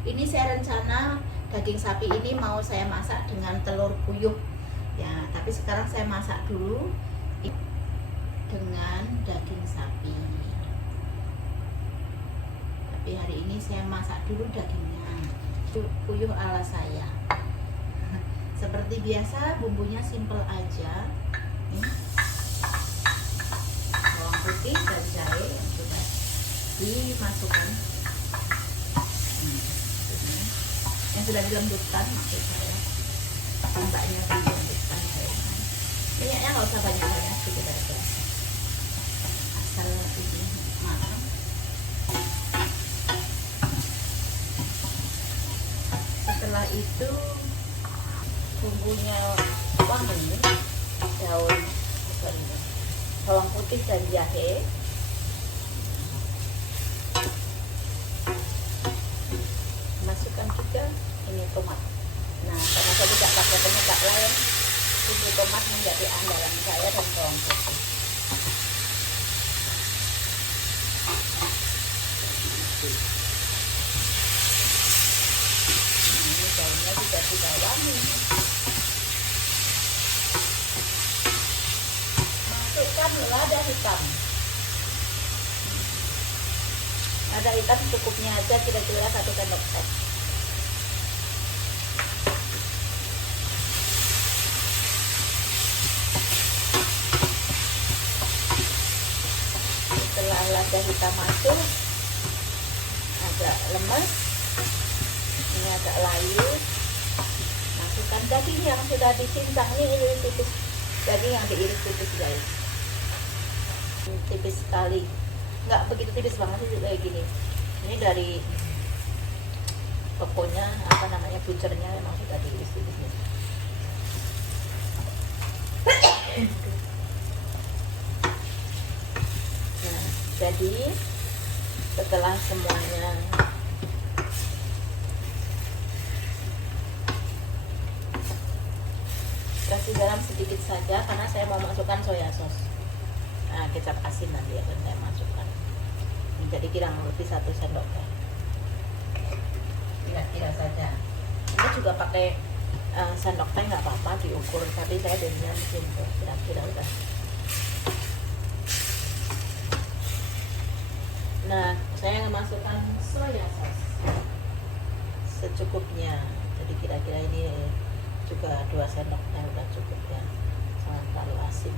Ini saya rencana daging sapi ini mau saya masak dengan telur puyuh ya, tapi sekarang saya masak dulu dengan daging sapi. Tapi hari ini saya masak dulu dagingnya puyuh ala saya. Seperti biasa bumbunya simple aja. Bawang putih dan jahe yang sudah dimasukkan, yang sudah dilembutkan, maksud saya tambahnya dilembutkan. Minyaknya nggak usah banyak-banyak, sedikit aja asal ini matang. Setelah itu bumbunya wangi, daun bawang putih dan jahe, masukkan juga ini tomat. Nah, karena saya tidak pakai penyedap lain, bumbu tomat menjadi andalan saya dan bawang putih. Ini daunnya juga sudah wangi. Masukkan lada hitam. Lada hitam cukupnya aja, kira-kira 1 sendok teh. Setelah lada hitam masuk, agak lemes, ini agak layu, masukkan daging yang sudah dicincang. Ini iris tipis, daging yang diiris tipis guys, tipis sekali, nggak begitu tipis banget sih, kayak gini. Ini dari tokonya, apa namanya, butchernya, memang sudah diiris tipis nih. Nah, jadi setelah semuanya kasih garam sedikit saja karena saya mau masukkan soya sauce. Nah, kecap asin nanti akan saya masukkan. Jadi kurang lebih 1 sendok teh. Kira-kira saja. Ini juga pakai sendok teh nggak apa-apa, diukur, tapi saya dengan simple, kira-kira udah. Nah, saya masukkan soya sauce secukupnya. Jadi kira-kira ini juga 2 sendok teh udah cukup ya, jangan terlalu asin.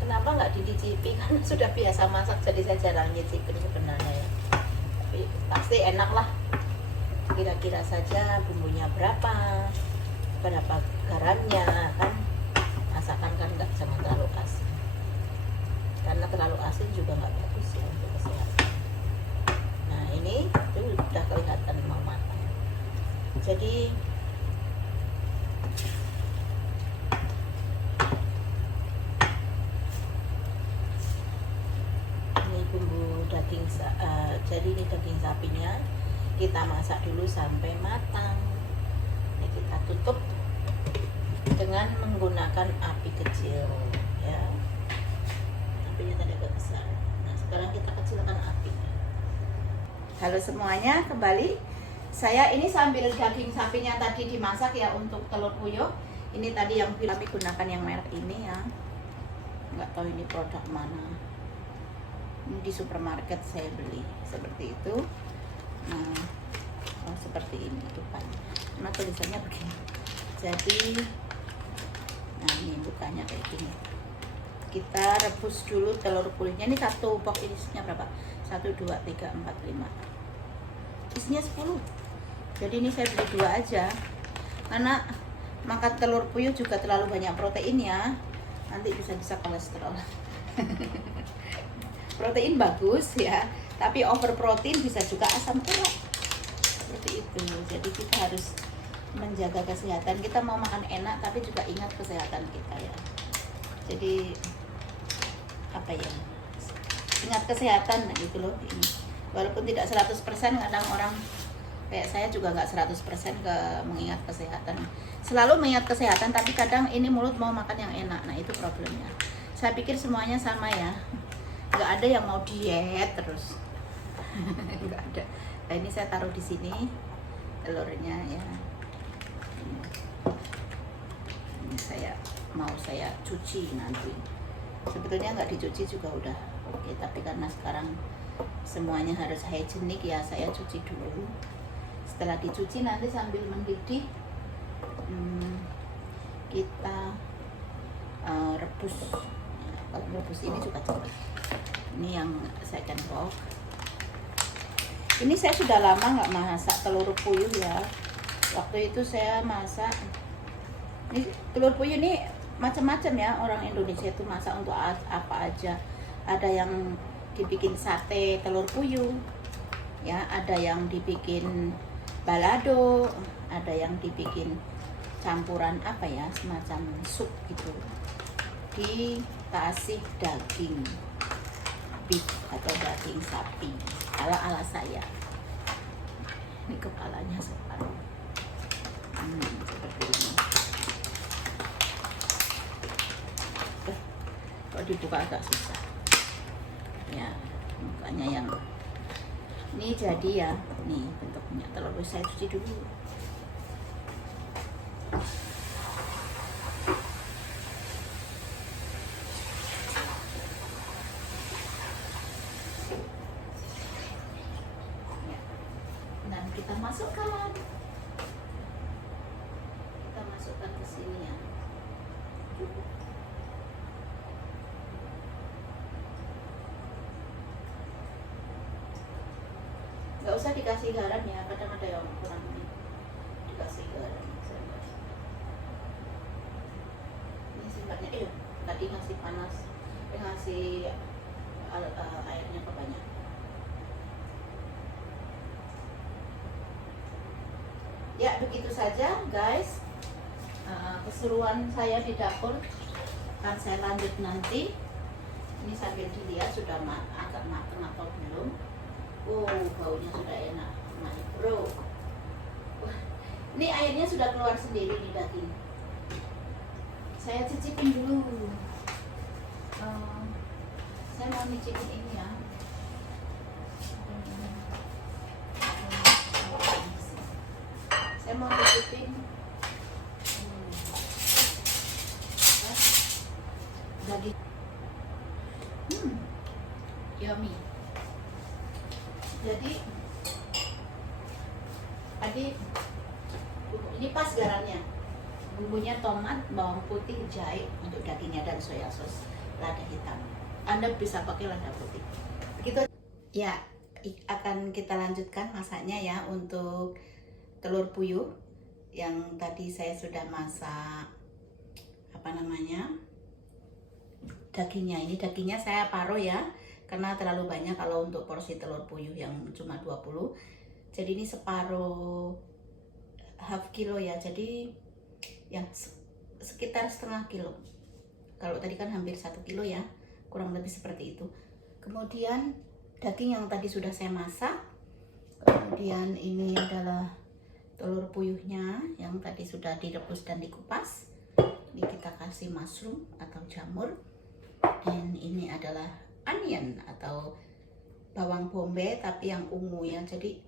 Kenapa nggak dicicipi? Kan sudah biasa masak, jadi saya jarang nyicipin sebenarnya ya. Tapi pasti enak lah. Kira-kira saja bumbunya berapa garamnya kan. Masakan kan nggak, jangan terlalu asin, karena terlalu asin juga nggak bagus ya untuk kesehatan. Nah, ini itu udah kelihatan mau matang. Jadi ini bumbu daging, jadi ini daging sapinya kita masak dulu sampai matang. Ini kita tutup dengan menggunakan api kecil ya, apinya tadi agak besar. Nah, sekarang kita kecilkan api. Halo semuanya, kembali saya ini sambil daging sapinya tadi dimasak ya untuk telur puyuh. Ini tadi yang kami gunakan yang merek ini ya, nggak tahu ini produk mana, ini di supermarket saya beli seperti itu. Nah, oh, seperti ini rupanya, cuma tulisannya begini. Jadi nah, ini bukanya kayak gini. Kita rebus dulu telur puyuhnya. Ini 1 box isinya berapa? 1, 2, 3, 4, 5. Isinya 10. Jadi ini saya beli 2 aja. Karena makan telur puyuh juga terlalu banyak protein ya. Nanti bisa kolesterol. Protein bagus ya, tapi over protein bisa juga asam urat. Seperti itu. Jadi kita harus menjaga kesehatan. Kita mau makan enak tapi juga ingat kesehatan kita ya. Jadi apa ya, ingat kesehatan gitu loh ini. Walaupun tidak 100%, kadang orang kayak saya juga nggak 100% mengingat kesehatan. Selalu mengingat kesehatan tapi kadang ini mulut mau makan yang enak. Nah, itu problemnya. Saya pikir semuanya sama ya. nggak ada yang mau diet terus. Nggak ada. Nah, ini saya taruh di sini telurnya ya. Ini saya cuci nanti. Sebetulnya nggak dicuci juga udah oke, tapi karena sekarang semuanya harus higienik ya, saya cuci dulu. Setelah dicuci nanti sambil mendidih kita rebus. Kalau rebus ini juga cepat. Ini yang second wok. Ini saya sudah lama nggak masak telur puyuh ya. Waktu itu saya masak. Ini telur puyuh ini macam-macam ya, orang Indonesia itu masak untuk apa aja. Ada yang dibikin sate telur puyuh, ya. Ada yang dibikin balado, ada yang dibikin campuran apa ya, semacam sup gitu. Dikasih daging beef atau daging sapi ala saya. Ini kepalanya separuh. Seperti ini. Kalau dibuka agak susah. Ya, mukanya yang ini jadi ya. Nih bentuknya. Telur saya cuci dulu. Kita masukkan ke sini ya. Nggak usah dikasih garam ya, kadang ada yang kurang dikasih garam. Ini sifatnya tadi ngasih panas, ngasih airnya kebanyakan. Ya begitu saja guys, keseruan saya di dapur akan saya lanjut nanti. Ini sambil dilihat sudah agak matang atau belum. Baunya sudah enak, bro. Ini airnya sudah keluar sendiri di daging. Saya cicipin dulu. Saya mau cicipin ini ya. Saya mau cicipin daging. Yummy. Jadi tadi ini pas garamnya. Bumbunya tomat, bawang putih, jahe untuk dagingnya dan soya sauce, lada hitam. Anda bisa pakai lada putih. Begitu ya, akan kita lanjutkan masaknya ya untuk telur puyuh yang tadi saya sudah masak dagingnya. Ini dagingnya saya paruh ya, karena terlalu banyak kalau untuk porsi telur puyuh yang cuma 20. Jadi ini separuh half kilo ya, jadi ya sekitar setengah kilo. Kalau tadi kan hampir 1 kilo ya, kurang lebih seperti itu. Kemudian daging yang tadi sudah saya masak. Kemudian ini adalah telur puyuhnya yang tadi sudah direbus dan dikupas. Ini kita kasih mushroom atau jamur. Dan ini adalah onion atau bawang bombay tapi yang ungu ya. Jadi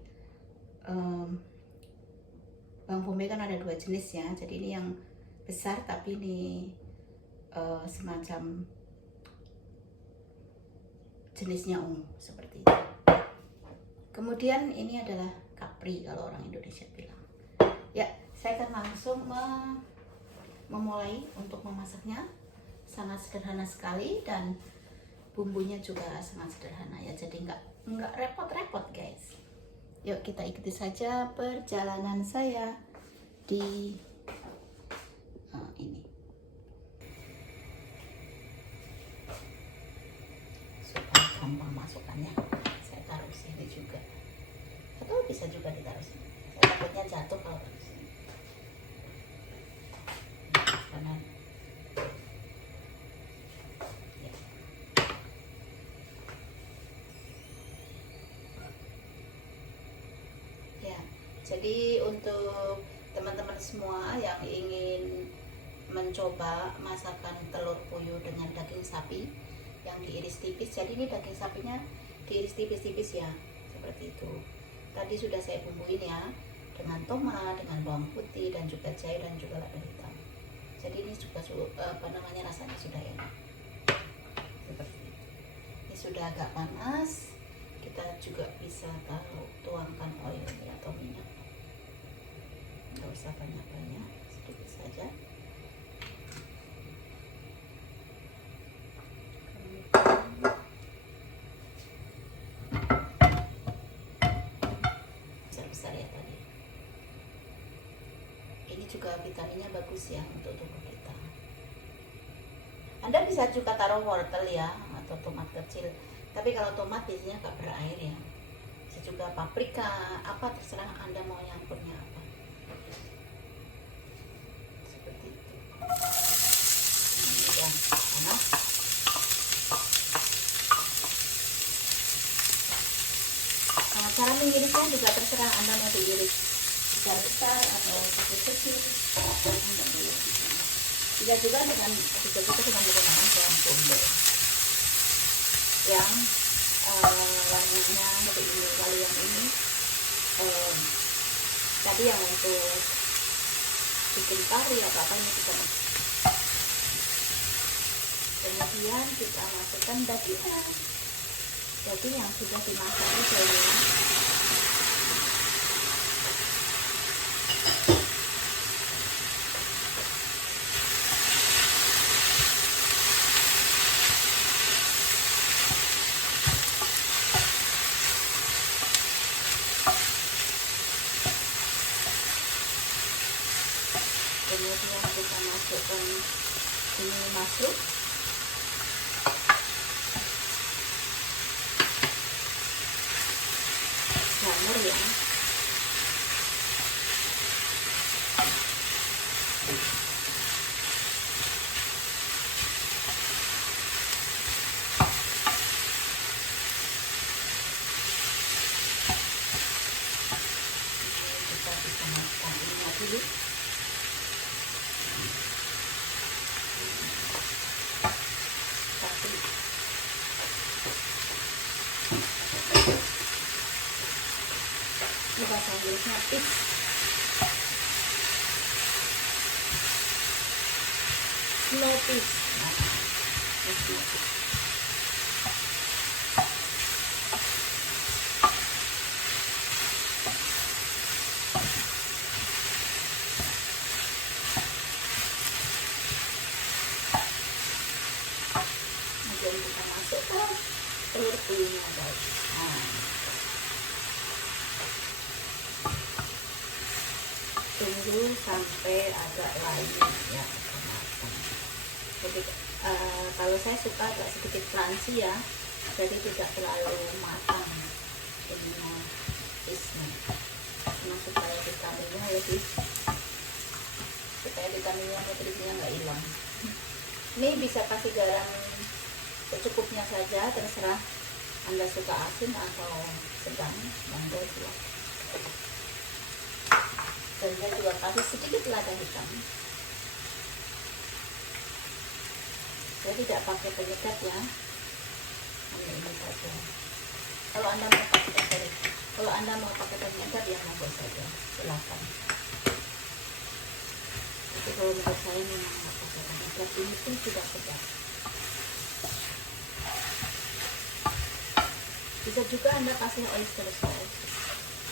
bawang bombay kan ada 2 jenis ya. Jadi ini yang besar tapi ini semacam jenisnya ungu seperti itu. Kemudian ini adalah kapri kalau orang Indonesia bilang. Ya, saya akan langsung memulai untuk memasaknya. Sangat sederhana sekali dan bumbunya juga sangat sederhana ya. Jadi nggak repot-repot guys. Yuk kita ikuti saja perjalanan saya di ini. Supaya gampang masukkannya, saya taruh sini juga. Atau bisa juga ditaruh sini. Saya takutnya jatuh kalau taruh sini. Karena jadi untuk teman-teman semua yang ingin mencoba masakan telur puyuh dengan daging sapi, yang diiris tipis. Jadi ini daging sapinya diiris tipis-tipis ya, seperti itu. Tadi sudah saya bumbuin ya, dengan tomat, dengan bawang putih, dan juga jahe, dan juga lada hitam. Jadi ini juga rasanya sudah enak. Seperti itu. Ini sudah agak panas, kita juga bisa tuangkan oil atau minyak. Nggak usah banyak-banyak, sedikit saja. Besar-besar ya tadi. Ini juga vitaminnya bagus ya untuk tubuh kita. Anda bisa juga taruh wortel ya, atau tomat kecil. Tapi kalau tomat biasanya nggak berair ya. Bisa juga paprika, apa terserah Anda mau nyampurnya apa. Seperti itu. Ini udah panas. Cara mengirisnya juga terserah Anda mau diiris besar-besar atau kecil-kecil. Bisa juga dengan menggunakan bawang bombay yang warnanya lebih ini. Kalau yang ini tadi yang untuk bikin kari atau apa ini kita kemudian kita masukkan daging yang sudah dimasak itu ya. Kemudian kita masukkan ini mushroom, jamur ya, kita bisa masukkan ini dulu. Ini bahasa Inggrisnya fish. Snow fish. Kemudian kita masukkan telur puyuhnya guys. Tunggu sampai agak layu ya, matang. Jadi kalau saya suka agak sedikit crunchy ya, jadi tidak terlalu matang ininya isnya, cuma supaya vitaminnya lebih, supaya vitaminnya nutrisinya nggak hilang. Ini bisa kasih garam secukupnya saja, terserah Anda suka asin atau sedang, monggo silahkan. Dan saya juga kasih sedikit lada hitam. Saya tidak pakai penyedap ya, hanya ini saja. Kalau Anda mau pakai penyedap ya monggo saja, silakan. Tapi kalau menurut saya memang nggak pakai penyedap, ini pun sudah sedap. Bisa juga Anda kasih oyster sauce.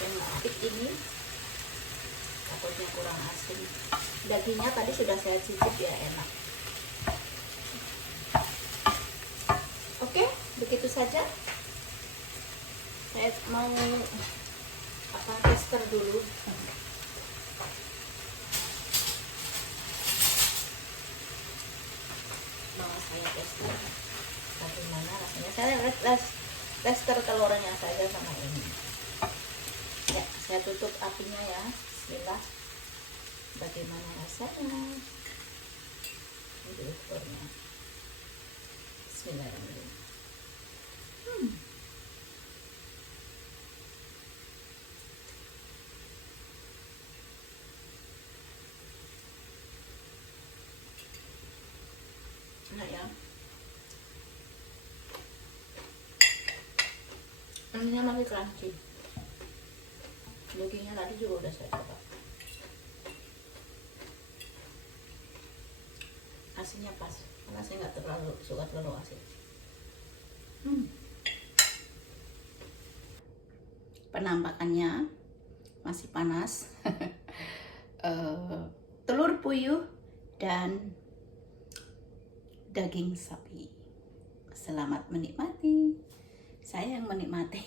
Yang apik ini takutnya kurang asin. Dagingnya tadi sudah saya cicip ya, enak. Oke, begitu saja. Saya mau tester dulu. Mau saya tester bagaimana rasanya. Saya tester telurnya saja sama ini. Ya, saya tutup apinya ya. Bismillah. Bagaimana rasanya? Ini telurnya. Bismillahirrahmanirrahim. Enak ya. Ininya masih crunchy. Dagingnya tadi juga udah saya coba. Asinnya pas, karena saya nggak terlalu suka terlalu asin. Penampakannya masih panas. Telur puyuh dan daging sapi. Selamat menikmati. Saya yang menikmati.